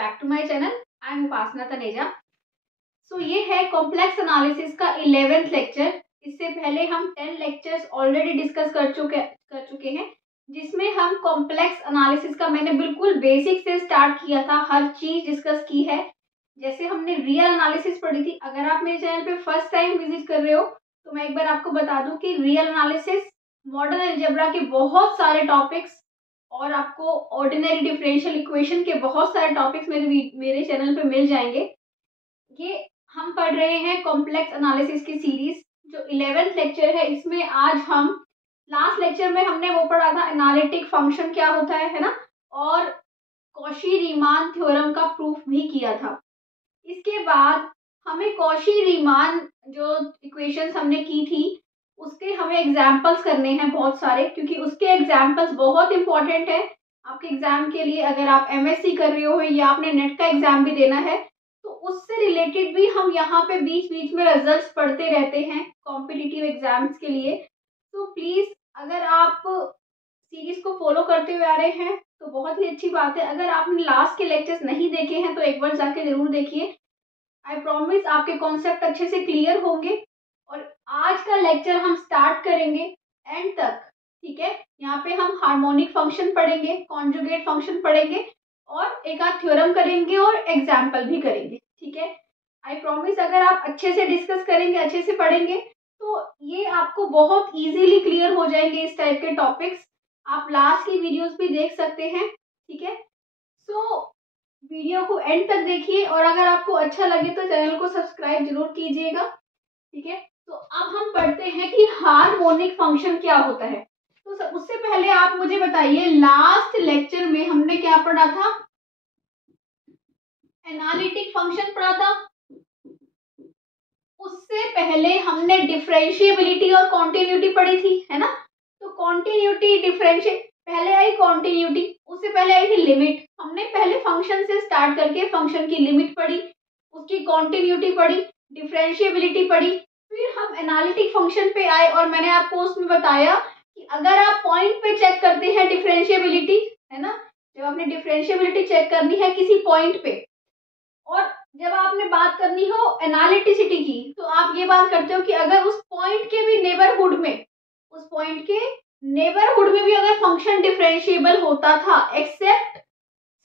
Back to my channel. I am Upasana Taneja. So ये है complex analysis का 11th लेक्चर। इससे पहले हम 10 लेक्चर्स ऑलरेडी डिस्कस कर चुके हैं, जिसमें हम कॉम्प्लेक्स एनालिसिस का मैंने बिल्कुल बेसिक से स्टार्ट किया था, हर चीज डिस्कस की है। जैसे हमने रियल एनालिसिस पढ़ी थी। अगर आप मेरे चैनल पे फर्स्ट टाइम विजिट कर रहे हो तो मैं एक बार आपको बता दूं कि रियल एनालिसिस, मॉडर्न अलजेब्रा के बहुत सारे टॉपिक्स और आपको ऑर्डिनरी डिफरेंशियल इक्वेशन के बहुत सारे टॉपिक्स मेरे चैनल पे मिल जाएंगे। ये हम पढ़ रहे हैं कॉम्प्लेक्स एनालिसिस की सीरीज, जो 11th लेक्चर है। इसमें आज हम लास्ट लेक्चर में हमने वो पढ़ा था एनालिटिक फंक्शन क्या होता है ना, और कॉशी-रीमान थ्योरम का प्रूफ भी किया था। इसके बाद हमें कॉशी-रीमान जो इक्वेशंस हमने की थी उसके हमें एग्जाम्पल्स करने हैं बहुत सारे, क्योंकि उसके एग्जाम्पल्स बहुत इंपॉर्टेंट है आपके एग्जाम के लिए। अगर आप एमएससी कर रहे हो या आपने नेट का एग्जाम भी देना है तो उससे रिलेटेड भी हम यहाँ पे बीच बीच में रिजल्ट्स पढ़ते रहते हैं कॉम्पिटिटिव एग्जाम्स के लिए। तो प्लीज़, अगर आप सीरीज को फॉलो करते हुए आ रहे हैं तो बहुत ही अच्छी बात है। अगर आपने लास्ट के लेक्चर्स नहीं देखे हैं तो एक बार जाके जरूर देखिए। आई प्रॉमिस आपके कॉन्सेप्ट अच्छे से क्लियर होंगे। और आज का लेक्चर हम स्टार्ट करेंगे एंड तक, ठीक है। यहाँ पे हम हार्मोनिक फंक्शन पढ़ेंगे, कॉन्जुगेट फंक्शन पढ़ेंगे और एक आध थ्योरम करेंगे और एग्जाम्पल भी करेंगे, ठीक है। आई प्रॉमिस अगर आप अच्छे से डिस्कस करेंगे, अच्छे से पढ़ेंगे तो ये आपको बहुत इजीली क्लियर हो जाएंगे इस टाइप के टॉपिक्स। आप लास्ट की वीडियोस भी देख सकते हैं, ठीक है। सो वीडियो को एंड तक देखिए और अगर आपको अच्छा लगे तो चैनल को सब्सक्राइब जरूर कीजिएगा, ठीक है। तो अब हम पढ़ते हैं कि हार्मोनिक फंक्शन क्या होता है। तो उससे पहले आप मुझे बताइए, लास्ट लेक्चर में हमने क्या पढ़ा था? एनालिटिक फंक्शन पढ़ा था। उससे पहले हमने डिफरेंशिएबिलिटी और कॉन्टिन्यूटी पढ़ी थी, है ना। तो कॉन्टिन्यूटी, डिफरेंशियल, पहले आई कॉन्टिन्यूटी, उससे पहले आई थी लिमिट। हमने पहले फंक्शन से स्टार्ट करके फंक्शन की लिमिट पढ़ी, उसकी कॉन्टिन्यूटी पढ़ी, डिफरेंशिएबिलिटी पढ़ी, फिर हम एनालिटिक फंक्शन पे आए और मैंने आपको उसमें बताया कि अगर आप पॉइंट पे चेक करते हैं डिफरेंशिएबिलिटी, है ना, जब आपने डिफरेंशिएबिलिटी चेक करनी है किसी पॉइंट पे, और जब आपने बात करनी हो एनालिटिसिटी की, तो आप ये बात करते हो कि अगर उस पॉइंट के भी नेबरहुड में, उस पॉइंट के नेबरहुड में भी अगर फंक्शन डिफरेंशिएबल होता था, एक्सेप्ट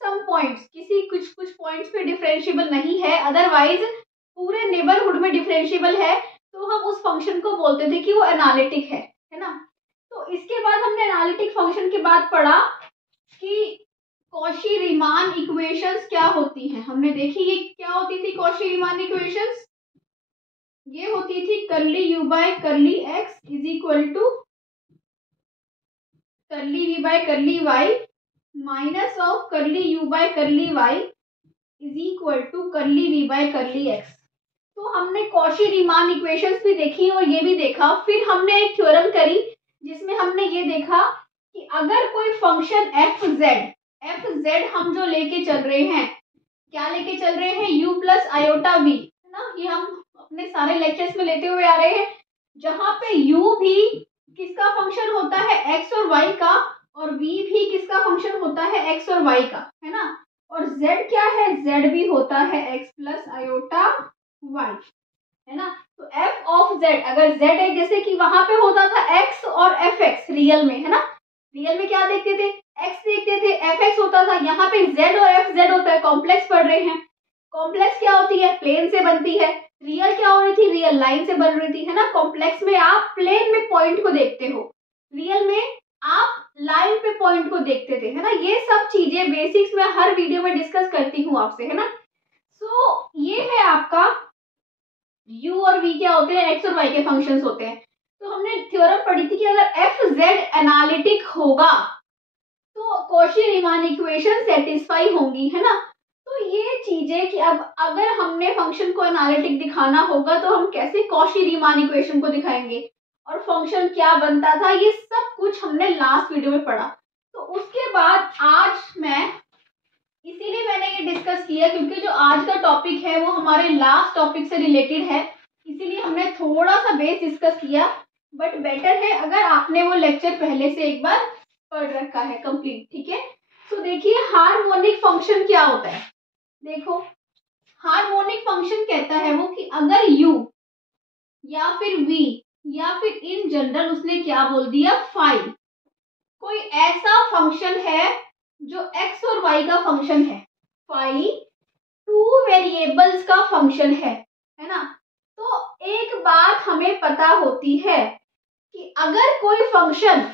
सम पॉइंट्स, किसी कुछ पॉइंट्स पे डिफरेंशिएबल नहीं है, अदरवाइज पूरे नेबरहुड में डिफरेंशिएबल है, तो हम उस फंक्शन को बोलते थे कि वो एनालिटिक है ना। तो इसके बाद हमने एनालिटिक फंक्शन के बाद पढ़ा कि कॉशी-रीमान इक्वेशंस क्या होती हैं। हमने देखी ये क्या होती थी कॉशी-रीमान इक्वेशंस। ये होती थी curly u by curly x is equal to curly v by curly y minus of curly u by curly y is equal to curly v by curly x. तो हमने कॉशी-रीमान इक्वेशंस भी देखी और ये भी देखा। फिर हमने एक थ्योरम करी जिसमें हमने ये देखा कि अगर कोई फंक्शन एफ जेड हम जो लेके चल रहे हैं, क्या लेके चल रहे हैं, u प्लस आयोटा वी, है ना। ये हम अपने सारे लेक्चर्स में लेते हुए आ रहे हैं, जहां पे u भी किसका फंक्शन होता है, x और y का, और v भी किसका फंक्शन होता है, x और y का, है ना। और z क्या है, z भी होता है x प्लस आयोटा y, है ना। तो f ऑफ z, अगर z एक, जैसे कि वहां पे होता था x और fx रियल में, है ना। रियल में क्या देखते थे, x देखते थे, fx होता था। यहाँ पे z और fz होता है, कॉम्प्लेक्स पढ़ रहे हैं। कॉम्प्लेक्स क्या होती है, प्लेन से बनती है। रियल क्या हो रही थी, रियल लाइन से बन रही थी, है ना। कॉम्प्लेक्स में आप प्लेन में पॉइंट को देखते हो, रियल में आप लाइन पे पॉइंट को देखते थे, है ना। ये सब चीजें बेसिक्स में हर वीडियो में डिस्कस करती हूँ आपसे, है ना। सो ये है आपका u और v क्या होते हैं, x और y के फंक्शंस होते हैं। तो हमने थ्योरम पढ़ी थी कि अगर एफ जेड एनालिटिक होगा तो कॉशी-रीमान इक्वेशन सेटिस्फाई होंगी, है ना। तो ये चीजें कि अब अगर हमने फंक्शन को एनालिटिक दिखाना होगा तो हम कैसे कॉशी-रीमान इक्वेशन को दिखाएंगे और फंक्शन क्या बनता था, ये सब कुछ हमने लास्ट वीडियो में पढ़ा। तो उसके बाद आज मैं, इसीलिए मैंने ये डिस्कस किया क्योंकि जो आज का टॉपिक है वो हमारे लास्ट टॉपिक से रिलेटेड है, इसीलिए हमने थोड़ा सा बेस डिस्कस किया। बट बेटर है अगर आपने वो लेक्चर पहले से एक बार पढ़ रखा है कंप्लीट, ठीक है। तो देखिए हार्मोनिक फंक्शन क्या होता है। देखो, हार्मोनिक फंक्शन कहता है वो कि अगर u या फिर v या फिर इन जनरल उसने क्या बोल दिया, फाई, कोई ऐसा फंक्शन है जो x और y का फंक्शन है, फाई टू वेरिएबल्स का फंक्शन है ना। तो एक बात हमें पता होती है कि अगर कोई फंक्शन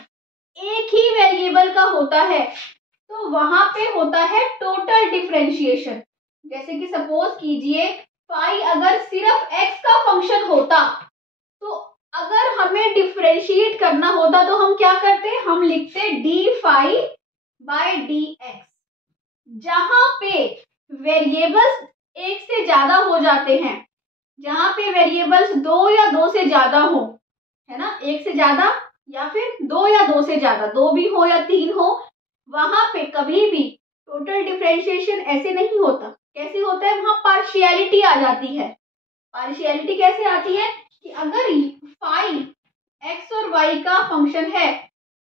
एक ही वेरिएबल का होता है तो वहां पे होता है टोटल डिफरेंशिएशन। जैसे कि सपोज कीजिए फाई अगर सिर्फ x का फंक्शन होता तो अगर हमें डिफरेंशिएट करना होता तो हम क्या करते, हम लिखते d phi by d x. जहां पे वेरिएबल्स एक से ज्यादा हो जाते हैं, जहां पे वेरिएबल्स दो या दो से ज्यादा हो, है ना, एक से ज्यादा या फिर दो या दो से ज्यादा, दो भी हो या तीन हो, वहां पे कभी भी टोटल डिफरेंशिएशन ऐसे नहीं होता। कैसे होता है, वहां पार्शियलिटी आ जाती है। पार्शियलिटी कैसे आती है कि अगर फाई एक्स और वाई का फंक्शन है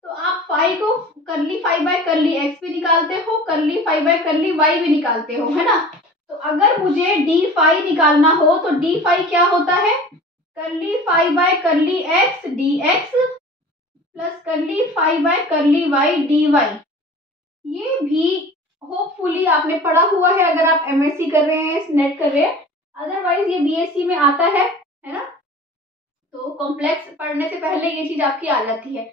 तो आप फाई को करली फाई बाय करली एक्स भी निकालते हो, करली फाई बाय करली वाई भी निकालते हो, है ना। तो अगर मुझे डी फाई निकालना हो तो डी फाई क्या होता है, curly phi by curly x d x plus curly phi by curly y d y. ये भी होपफुली आपने पढ़ा हुआ है अगर आप एमएससी कर रहे हैं, नेट कर रहे हैं, अदरवाइज ये बीएससी में आता है ना। तो कॉम्प्लेक्स पढ़ने से पहले ये चीज आपकी आ जाती है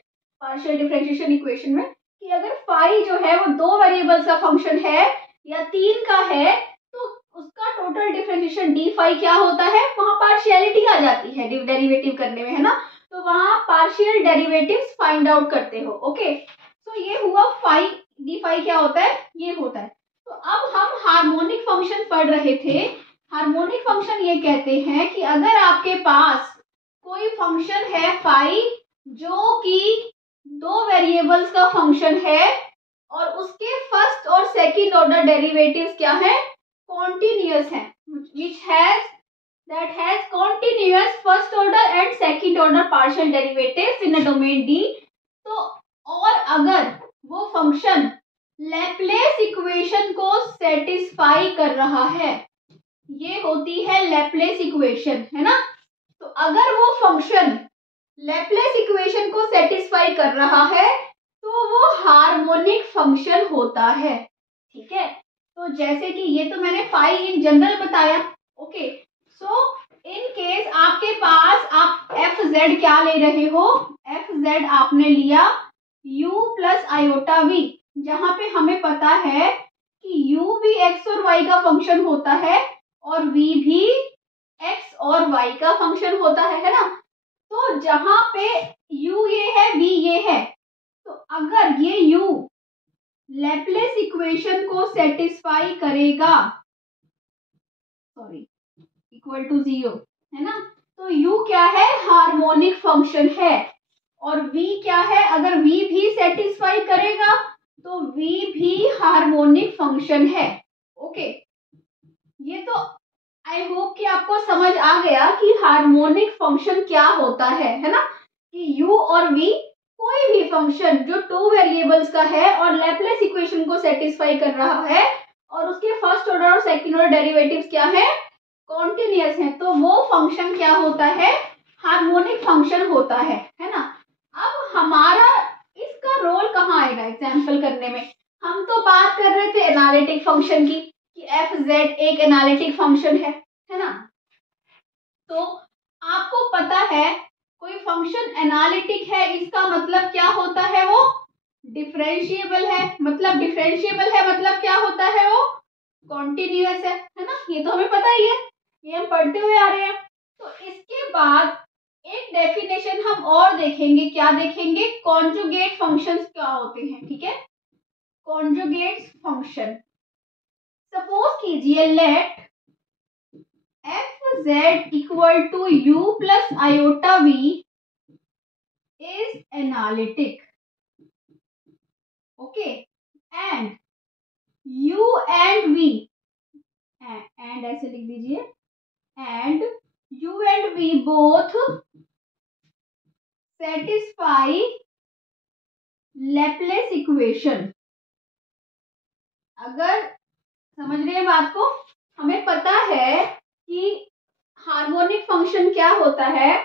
पार्शियल डिफरेंशिएशन इक्वेशन में कि अगर फाई जो है वो दो वेरिएबल्स का फंक्शन है या तीन का है तो उसका टोटल डिफरेंशिएशन डी फाई क्या होता है, वहां पार्शियलिटी आ जाती है डेरिवेटिव करने में, है ना। तो वहां पार्शियल डेरिवेटिव्स फाइंड आउट करते हो। ओके, तो ये हुआ फाई, डी फाई क्या होता है, ये होता है। तो अब हम हार्मोनिक फंक्शन पढ़ रहे थे। हार्मोनिक फंक्शन ये कहते हैं कि अगर आपके पास कोई फंक्शन है फाई जो कि दो वेरिएबल्स का फंक्शन है और उसके फर्स्ट और सेकंड ऑर्डर डेरिवेटिव्स क्या है, कॉन्टिन्यूअस है, which has continuous first order and second order partial derivatives in a domain D। तो और अगर वो फंक्शन लैप्लेस इक्वेशन को सेटिस्फाई कर रहा है, ये होती है लैप्लेस इक्वेशन, है ना। तो अगर वो फंक्शन लैप्लेस इक्वेशन को सेटिस्फाई कर रहा है तो वो हार्मोनिक फंक्शन होता है, ठीक है। तो जैसे कि ये तो मैंने फाई इन जनरल बताया। ओके, सो इन केस आपके पास आप एफ जेड क्या ले रहे हो, एफ जेड आपने लिया u प्लस आयोटा वी, जहां पे हमें पता है कि u भी x और y का फंक्शन होता है और v भी x और y का फंक्शन होता है ना। तो जहां पे u ये है, v ये है, तो अगर ये u लैप्लेस इक्वेशन को सेटिस्फाई करेगा, सॉरी, इक्वल टू 0, है ना, तो u क्या है, हार्मोनिक फंक्शन है। और v क्या है, अगर v भी सेटिस्फाई करेगा तो v भी हार्मोनिक फंक्शन है। ओके, ये तो आई होप कि आपको समझ आ गया कि हार्मोनिक फंक्शन क्या होता है ना, कि u और v कोई भी फंक्शन जो टू वेरिएबल्स का है और लैप्लेस इक्वेशन को सेटिस्फाई कर रहा है और उसके फर्स्ट ऑर्डर और सेकंड ऑर्डर डेरिवेटिव्स क्या है, कॉन्टिन्यूअस है, तो वो फंक्शन क्या होता है, हार्मोनिक फंक्शन होता है ना। अब हमारा इसका रोल कहाँ आएगा एग्जाम्पल करने में, हम तो बात कर रहे थे एनालिटिक फंक्शन की कि एफ जेड एक एनालिटिक फंक्शन है ना। तो आपको पता है कोई फंक्शन एनालिटिक है इसका मतलब क्या होता है, वो डिफरेंशिएबल है, मतलब डिफरेंशिएबल है मतलब क्या होता है, वो कॉन्टिन्यूअस है ना। ये तो हमें पता ही है, ये हम पढ़ते हुए आ रहे हैं। तो इसके बाद एक डेफिनेशन हम और देखेंगे, क्या देखेंगे, कॉन्जुगेट फंक्शंस क्या होते हैं, ठीक है। कॉन्जुगेट फंक्शन, सपोज कीजिए let f z equal to u plus iota v is analytic, okay, and u and v, and ऐसे लिख दीजिए, and u and v both satisfy Laplace equation. अगर समझ रहे हैं बात को, हमें पता है कि हार्मोनिक फंक्शन क्या होता है।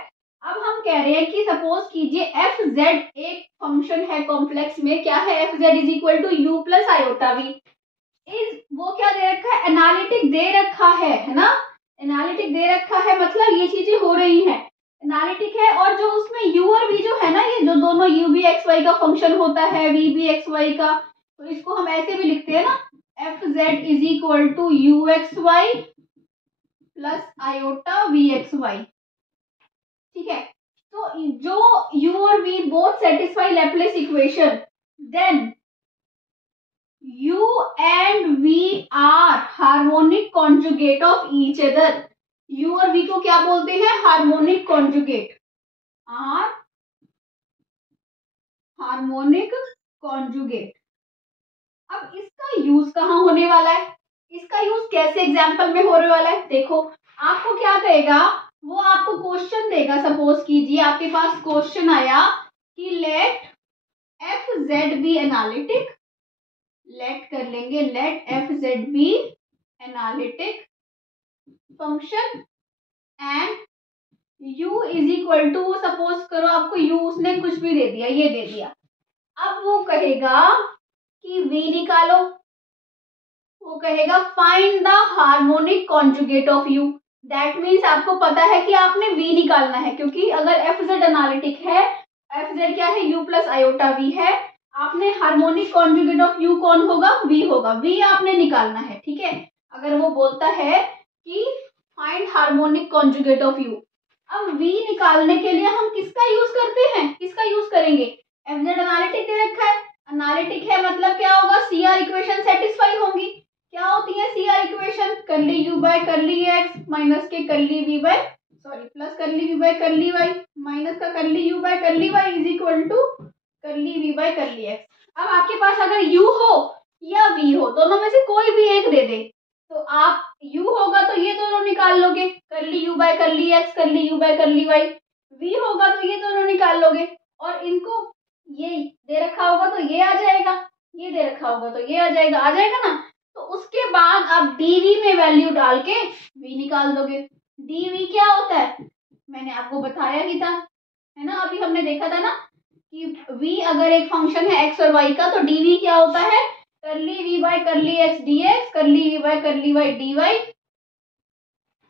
अब हम कह रहे हैं कि सपोज कीजिए एफ जेड एक फंक्शन है कॉम्प्लेक्स में, क्या है, f z is equal to u plus iota v. इस वो क्या दे रखा है, एनालिटिक दे रखा है ना, एनालिटिक दे रखा है, मतलब ये चीजें हो रही हैं, एनालिटिक है। और जो उसमें यू और वी जो है ना, ये जो दोनों यू बी एक्स वाई का फंक्शन होता है, वी बी एक्स वाई का, तो इसको हम ऐसे भी लिखते हैं ना, f z is equal to u x y plus iota v x y. ठीक है, तो जो u और v both satisfy Laplace equation, then u and v are harmonic conjugate of each other. u और v को क्या बोलते हैं, harmonic conjugate, are harmonic conjugate. अब इसका यूज कहाँ होने वाला है, इसका यूज कैसे एग्जाम्पल में होने वाला है, देखो आपको क्या कहेगा, वो आपको क्वेश्चन देगा। सपोज कीजिए आपके पास क्वेश्चन आया कि let f z be analytic, let कर लेंगे, let f z be analytic function and u is equal to, suppose करो आपको u उसने कुछ भी दे दिया, ये दे दिया। अब वो कहेगा कि v निकालो, वो कहेगा find the harmonic conjugate of u। That means आपको पता है कि आपने v निकालना है, क्योंकि अगर एफ जेड एनालिटिक है, एफ जेड क्या है, u प्लस आयोटा v है, आपने हार्मोनिक कॉन्जुगेट ऑफ u कौन होगा, v होगा, v आपने निकालना है। ठीक है, अगर वो बोलता है कि find harmonic conjugate of u, अब v निकालने के लिए हम किसका यूज करते हैं, किसका यूज करेंगे, एफ जेड एनालिटिक दे रखा है, एनालिटिक है मतलब क्या होगा, सी आर इक्वेशन सेटिस्फाई होंगी। क्या होती है C R equation, curly u by curly x minus के curly v by, sorry plus curly v by curly y minus का curly u by curly y is equal to curly v by curly x. अब आपके पास अगर you हो या we हो, दोनों में से कोई भी एक दे दे, तो आप यू होगा तो ये दोनों निकाल लोगे, curly u by curly x curly u by curly y, v होगा तो ये दोनों निकाल लोगे, और इनको ये दे रखा होगा तो ये आ जाएगा, ये दे रखा होगा तो ये आ जाएगा ना। तो उसके बाद आप dv में वैल्यू डाल के v निकाल दोगे। dv क्या होता है, मैंने आपको बताया ही था, है ना, अभी हमने देखा था ना कि v अगर एक फंक्शन है x और y का, तो dv क्या होता है, करली v by curly x dx करली v by curly y dy।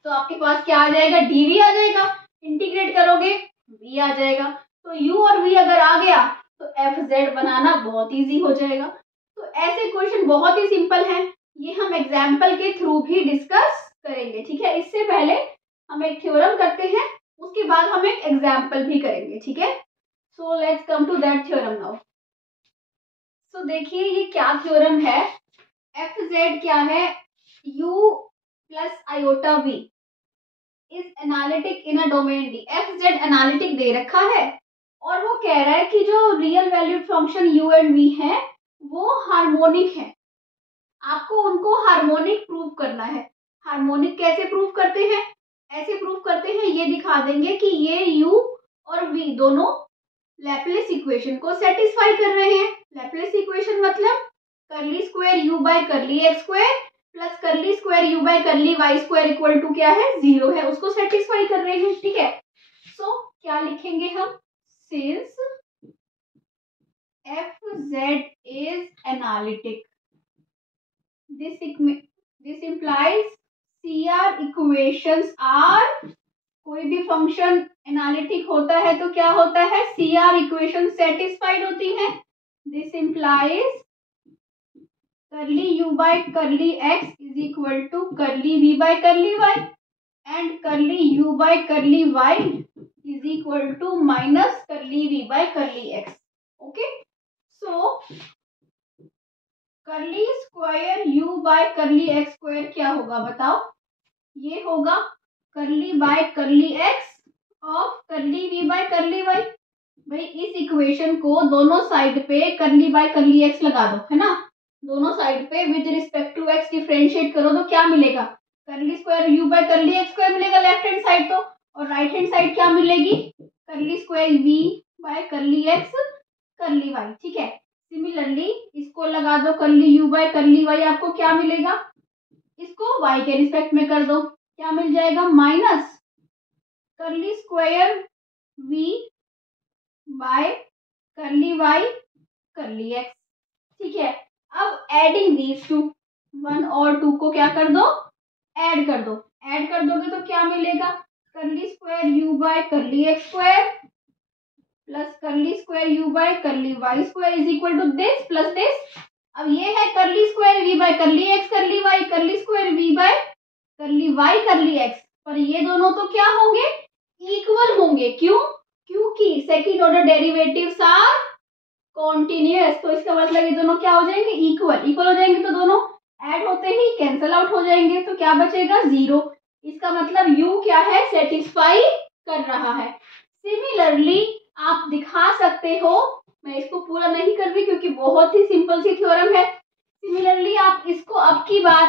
तो आपके पास क्या आ जाएगा, dv आ जाएगा, इंटीग्रेट करोगे v आ जाएगा। तो u और v अगर आ गया तो एफ जेड बनाना बहुत इजी हो जाएगा। तो ऐसे क्वेश्चन बहुत ही सिंपल हैं, ये हम एग्जाम्पल के थ्रू भी डिस्कस करेंगे। ठीक है, इससे पहले हम एक थ्योरम करते हैं, उसके बाद हम एक एग्जाम्पल भी करेंगे। ठीक है, so let's come to that theorem now. So देखिए ये क्या थ्योरम है, एफ जेड क्या है, u plus iota v is analytic in a domain D. F Z analytic दे रखा है और वो कह रहा है कि जो real valued function u and v है वो हार्मोनिक है, आपको उनको हार्मोनिक प्रूव करना है। हार्मोनिक कैसे प्रूव करते हैं, ऐसे प्रूव करते हैं, ये दिखा देंगे कि ये u और v दोनों लैप्लेस इक्वेशन को सेटिस्फाई कर रहे हैं। लैप्लेस इक्वेशन मतलब curly square u by curly x square plus curly square u by curly y square equal to क्या है, 0 है, उसको सेटिस्फाई कर रहे हैं। ठीक है, सो क्या लिखेंगे हम, since f z is analytic, this implies CR equations are, कोई भी फंक्शन एनालिटिक होता है तो क्या होता है, CR इक्वेशन सेटिस्फाइड होती है। This implies curly u by curly x is equal to curly v by curly y and curly u by curly y is equal to minus curly v by curly x। Okay, so curly square u by curly x square क्या होगा बताओ, ये होगा curly by curly x of curly v by curly y। भाई इस equation को दोनों side पे करली बाय करली एक्स लगा दो, है ना, दोनों साइड पे with respect to x differentiate करो तो क्या मिलेगा, curly square u by curly x square मिलेगा लेफ्ट हैंड साइड तो, और राइट हैंड साइड क्या मिलेगी, curly square v by curly x curly y। ठीक है, सिमिलरली इसको लगा दो करली u बाय करली y, आपको क्या मिलेगा, इसको y के रिस्पेक्ट में कर दो, क्या मिल जाएगा, माइनस करली square v by curly y करली x। ठीक है, अब एडिंग दीज टू, 1 और 2 को क्या कर दो, ऐड कर दो। ऐड कर दोगे तो क्या मिलेगा, curly square u by curly x square plus curly square u by curly y square is equal to this plus this. अब ये है curly square v by curly x curly y, curly square v by curly y करली x, पर ये दोनों तो क्या होंगे, इक्वल होंगे। क्यों, क्योंकि second order derivatives are continuous, तो इसका मतलब ये दोनों क्या हो जाएंगे, इक्वल। इक्वल हो जाएंगे तो दोनों ऐड होते ही कैंसल आउट हो जाएंगे, तो क्या बचेगा, 0। इसका मतलब u क्या है, सेटिस्फाई कर रहा है। सिमिलरली आप दिखा सकते हो, मैं इसको पूरा नहीं कर रही क्योंकि बहुत ही सिंपल सी थ्योरम है। सिमिलरली आप इसको अब की बार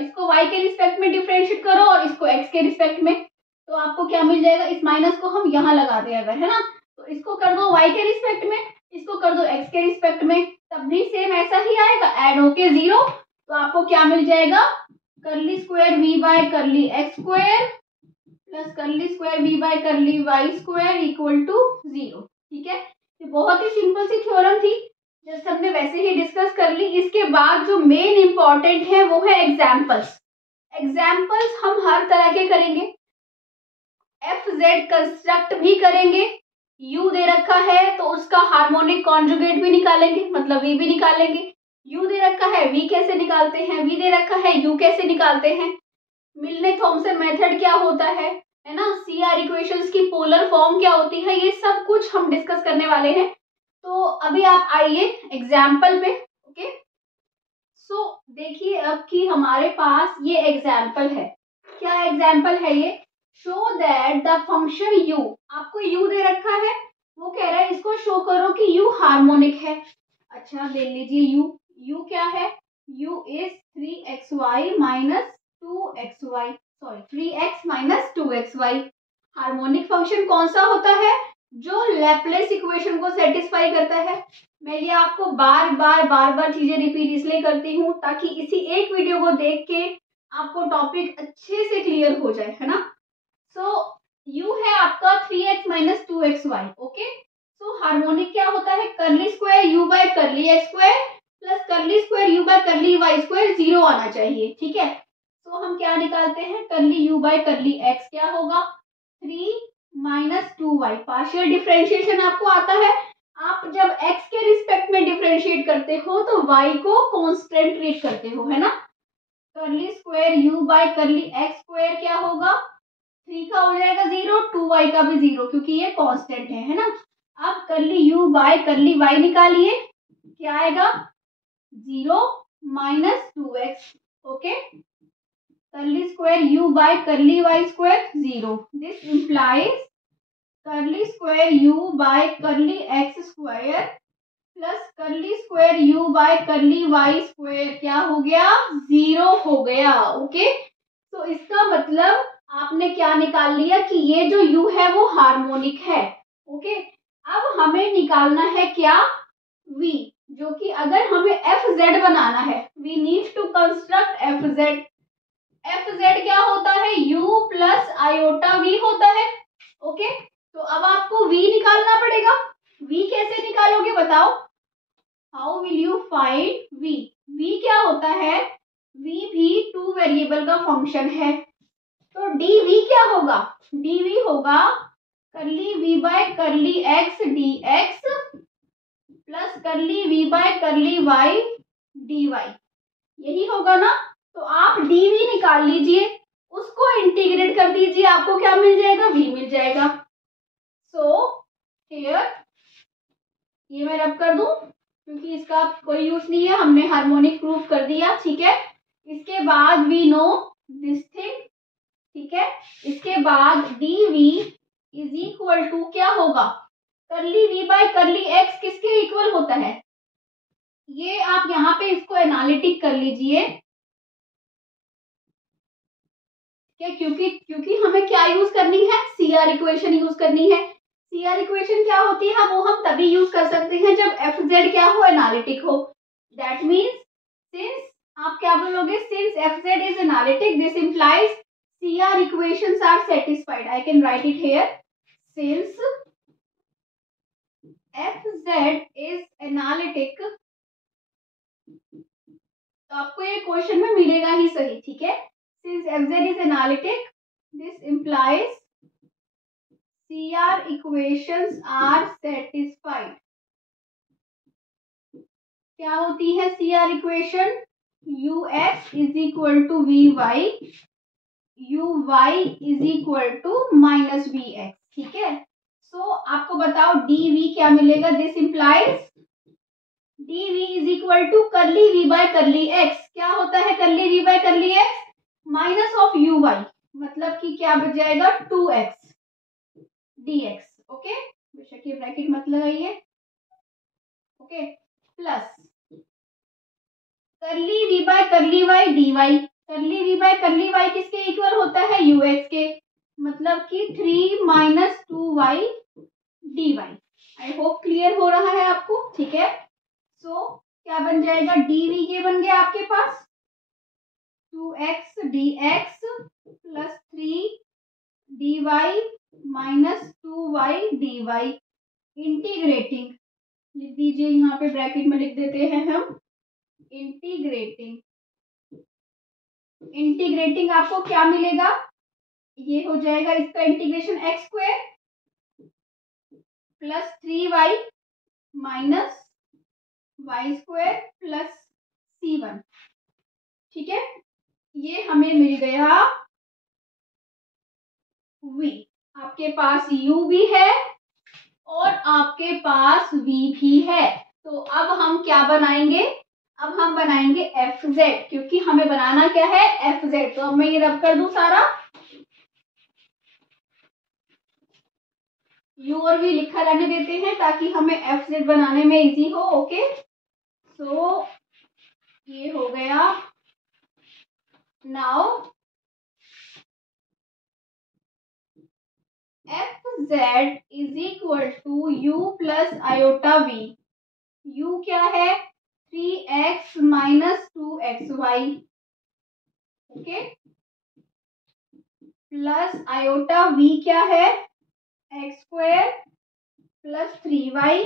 इसको y के रिस्पेक्ट में डिफरेंशिएट करो और इसको x के रिस्पेक्ट में, तो आपको क्या मिल जाएगा, इस माइनस को हम यहाँ लगा दें अगर, है ना, तो इसको कर दो y के रिस्पेक्ट में, इसको कर दो x के रिस्पेक्ट में, तब भी सेम ऐसा ही आएगा, ऐड होके 0। तो आपको क्या मिल जाएगा, curly square v by curly x square plus curly square v by curly y square equal to 0। ठीक है, ये बहुत ही सिंपल सी थ्योरम थी, जैसे हमने वैसे ही डिस्कस कर ली। इसके बाद जो मेन इंपॉर्टेंट है वो है एग्जाम्पल्स। एग्जाम्पल्स हम हर तरह के करेंगे, एफ जेड कंस्ट्रक्ट भी करेंगे, u दे रखा है तो उसका हार्मोनिक कॉन्जुगेट भी निकालेंगे, मतलब v भी निकालेंगे। u दे रखा है, v कैसे निकालते हैं, v दे रखा है, u कैसे निकालते हैं, मिलने थॉमसन मेथड क्या होता है ना, CR इक्वेशंस की पोलर फॉर्म क्या होती है, ये सब कुछ हम डिस्कस करने वाले हैं। तो अभी आप आइए एग्जाम्पल पे। ओके, सो देखिए अब कि हमारे पास ये एग्जाम्पल है, क्या एग्जाम्पल है ये, show that the function u, आपको u दे रखा है, वो कह रहा है इसको शो करो कि u हार्मोनिक है। अच्छा ले लीजिए u क्या है, u is 3xy minus 2xy, sorry 3x minus 2xy। Harmonic function कौन सा होता है, जो लैपलेस इक्वेशन को सेटिस्फाई करता है। मैं ये आपको बार बार चीजें रिपीट इसलिए करती हूँ ताकि इसी एक वीडियो को देख के आपको टॉपिक अच्छे से क्लियर हो जाए, है ना। सो u है आपका 3x माइनस 2xy। ओके, सो हार्मोनिक क्या होता है, curly square u by curly x square plus curly square u by curly y square 0 आना चाहिए। ठीक है, तो हम क्या निकालते हैं, करली u बाय करली x क्या होगा, 3 माइनस 2y। पार्शियल डिफरेंशिएशन आपको आता है, आप जब x के रिस्पेक्ट में डिफरेंशिएट करते हो तो y को कांस्टेंट ट्रीट करते हो, है ना। करली square u by curly x square क्या होगा, 3 का हो जाएगा 0, 2y का भी 0 क्योंकि ये कांस्टेंट है ना। अब करली u बाय करली y निकालिए, क्या आएगा, 0 minus 2x। Okay, curly square u by curly y square 0, this implies curly square u by curly x square plus curly square u by curly y square क्या हो गया, 0 हो गया। Okay, तो इसका मतलब आपने क्या निकाल लिया कि ये जो u है वो हार्मोनिक है। ओके, अब हमें निकालना है क्या, v, जो कि अगर हमें fz बनाना है, we need to construct fz। fz क्या होता है, u प्लस आयोटा v होता है। ओके, तो अब आपको v निकालना पड़ेगा। v कैसे निकालोगे बताओ, how will you find v, v क्या होता है, v भी 2 वेरिएबल का फंक्शन है, तो dv क्या होगा, dv होगा करली v by curly x dx plus करली v by curly y dy, यही होगा ना। तो आप dv निकाल लीजिए, उसको इंटीग्रेट कर दीजिए, आपको क्या मिल जाएगा, v मिल जाएगा। सो हियर ये मैं रब कर दूं क्योंकि इसका कोई यूज नहीं है, हमने हार्मोनिक प्रूव कर दिया। ठीक है, इसके बाद वी नो दिस थिंग। ठीक है, इसके बाद dv इज इक्वल टू क्या होगा, करली v बाय करली x किसके इक्वल होता है, ये आप यहाँ पे इसको एनालिटिक कर लीजिए। क्या, क्योंकि हमें क्या यूज करनी है, CR इक्वेशन यूज करनी है। CR इक्वेशन क्या होती है, वो हम तभी यूज कर सकते हैं जब fz क्या हो, एनालिटिक हो। दैट मीन्स सिंस आप क्या बोलोगे? Since f z is analytic this implies C R equations are satisfied. I can write it here. Since f z is analytic, तो आपको ये क्वेश्चन में मिलेगा ही सही. ठीक है, since f z is analytic this implies C R equations are satisfied. क्या होती है C R equation? U x is equal to v y, u y is equal to minus v x. ठीक है, सो आपको बताओ d v क्या मिलेगा? This implies d v is equal to curly v by curly x. क्या होता है curly v by curly x? Minus of u Y, मतलब कि क्या बच जाएगा? 2x dx. ओके, बेशक ये ब्रैकेट मत लगाइए. Okay, plus curly v by curly y d y. Curly v by curly y किसके इक्वल होता है? यू एक्स के, मतलब कि 3 minus 2y d y. I hope clear हो रहा है आपको. ठीक है, सो क्या बन जाएगा? डी वी ये बन गया आपके पास 2x dx plus 3 dy minus 2y dy. Integrating लिख दीजिए, यहाँ पे ब्रैकेट में लिख देते हैं हम इंटीग्रेटिंग. इंटीग्रेटिंग आपको क्या मिलेगा? ये हो जाएगा इसका integration x square plus 3y minus y square plus c1. ठीक है, ये हमें मिल गया v. आपके पास u भी है और आपके पास v भी है. तो अब हम क्या बनाएंगे? अब हम बनाएंगे एफ जेड, क्योंकि हमें बनाना क्या है? F Z. तो अब मैं ये रब कर दूं सारा, u और v लिखा रहने देते हैं ताकि हमें एफ जेड बनाने में इजी हो. ओके, सो ये हो गया. Now f z is equal to u plus iota v. u क्या है? 3x minus 2xy. Okay, plus iota v क्या है? X square plus 3y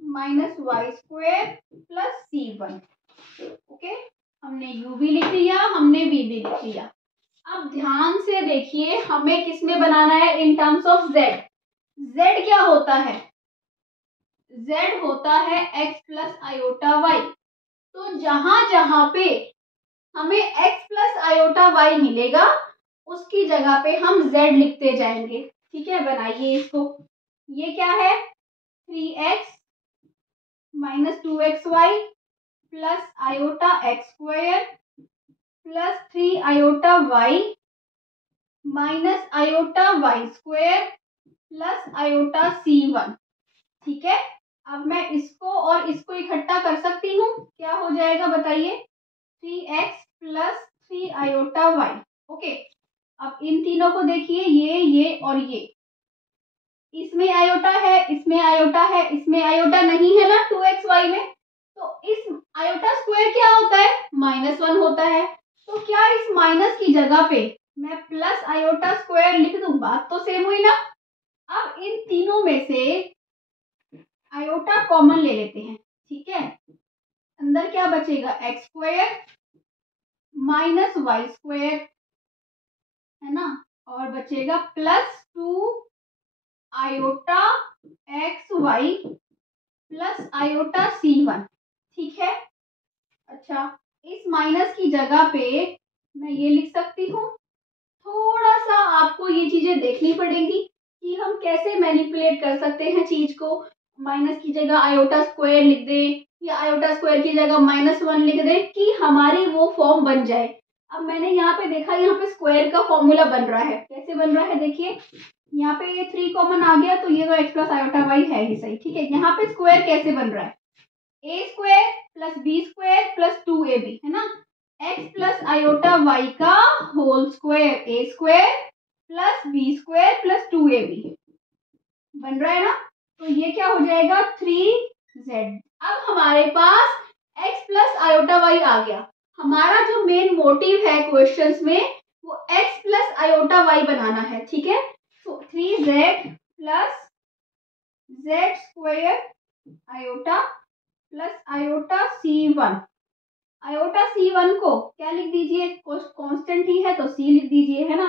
minus y square plus c1. Okay, हमने u भी लिख लिया, हमने v भी लिख लिया. अब ध्यान से देखिए, हमें किस में बनाना है? In terms of z. z क्या होता है? z होता है x प्लस आयोटा y. तो जहां जहां पे हमें x प्लस आयोटा y मिलेगा उसकी जगह पे हम z लिखते जाएंगे. ठीक है, बनाइए इसको. ये क्या है? 3x minus 2xy plus iota x square plus 3 iota y minus iota y square plus iota c1. ठीक है, अब मैं इसको और इसको इकट्ठा कर सकती हूँ. क्या हो जाएगा बताइए? 3x plus 3 iota y. Okay, अब इन तीनों को देखिए, ये और ये. इसमें आयोटा है, इसमें आयोटा है, इसमें आयोटा नहीं है ना 2xy में. तो इस आयोटा स्क्वायर क्या होता है? -1 होता है. तो क्या इस माइनस की जगह पे मैं प्लस आयोटा स्क्वायर लिख दूं? बात तो सेम हुई ना. अब इन तीनों में से आयोटा कॉमन ले लेते हैं. ठीक है, अंदर क्या बचेगा? X square minus y square, है ना, और बचेगा plus 2 iota x y plus iota c1. ठीक है, अच्छा, इस माइनस की जगह पे मैं ये लिख सकती हूँ. थोड़ा सा आपको ये चीजें देखनी पड़ेगी कि हम कैसे मैनिपुलेट कर सकते हैं चीज को. माइनस की जगह आयोटा स्क्वायर लिख दे या आयोटा स्क्वायर की जगह -1 लिख दे कि हमारी वो फॉर्म बन जाए. अब मैंने यहाँ पे देखा, यहाँ पे स्क्वायर का फॉर्मूला बन रहा है. कैसे बन रहा है? देखिए, यहाँ पे ये 3 कॉमन आ गया तो ये तो x प्लस आयोटा वाई है ही सही. ठीक है, यहाँ पे स्क्वायर कैसे बन रहा है? a square plus b square plus 2ab, है ना. x प्लस आयोटा वाई का whole square, a square plus b square plus 2ab बन रहा है ना. तो ये क्या हो जाएगा? 3z. अब हमारे पास x प्लस आयोटा y आ गया। हमारा जो मेन मोटिव है क्वेश्चंस में वो x प्लस आयोटा y बनाना है, ठीक है। तो 3z plus z square iota plus iota c1। Iota c1 को क्या लिख दीजिए, कांस्टेंट ही है तो c लिख दीजिए, है ना।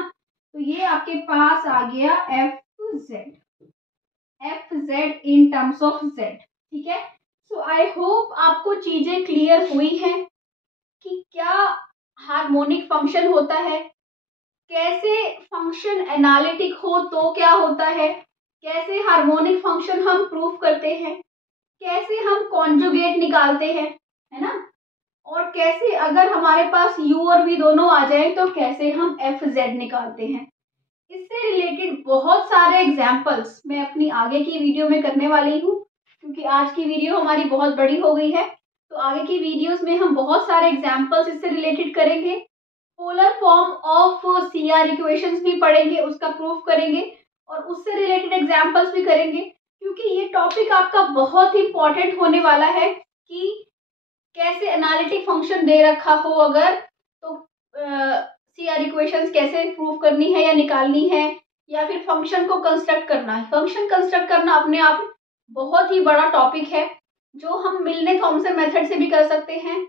तो ये आपके पास आ गया F Z in terms of z, ठीक है। सो आई होप आपको चीजें क्लियर हुई हैं कि क्या हार्मोनिक फंक्शन होता है, कैसे फंक्शन एनालिटिक हो तो क्या होता है, कैसे हार्मोनिक फंक्शन हम प्रूव करते हैं, कैसे हम कॉन्जुगेट निकालते हैं, है ना, और कैसे अगर हमारे पास u और v दोनों आ जाए तो कैसे हम एफ जेड निकालते हैं। इससे रिलेटेड बहुत सारे एग्जाम्पल्स मैं अपनी आगे की वीडियो में करने वाली हूँ, क्योंकि आज की वीडियो हमारी बहुत बड़ी हो गई है। तो आगे की वीडियोस में हम बहुत सारे एग्जाम्पल्स इससे रिलेटेड करेंगे, polar form of CR equations भी पढ़ेंगे, उसका प्रूफ करेंगे और उससे रिलेटेड एग्जाम्पल्स भी करेंगे, क्योंकि ये टॉपिक आपका बहुत ही इंपॉर्टेंट होने वाला है कि कैसे एनालिटिक फंक्शन दे रखा हो अगर तो सीआर इक्वेशंस कैसे प्रूव करनी है या निकालनी है, या फिर फंक्शन को कंस्ट्रक्ट करना है। फंक्शन कंस्ट्रक्ट करना अपने आप बहुत ही बड़ा टॉपिक है जो हम मिलने थॉमसन मेथड से भी कर सकते हैं।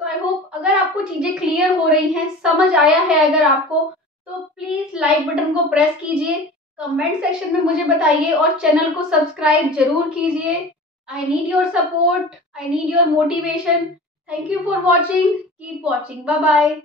तो आई होप अगर आपको चीजें क्लियर हो रही हैं, समझ आया है अगर आपको, तो प्लीज लाइक बटन को प्रेस कीजिए, कमेंट सेक्शन में मुझे बताइए और चैनल को सब्सक्राइब जरूर कीजिए। I need your support, I need your motivation. Thank you for watching, keep watching, bye bye.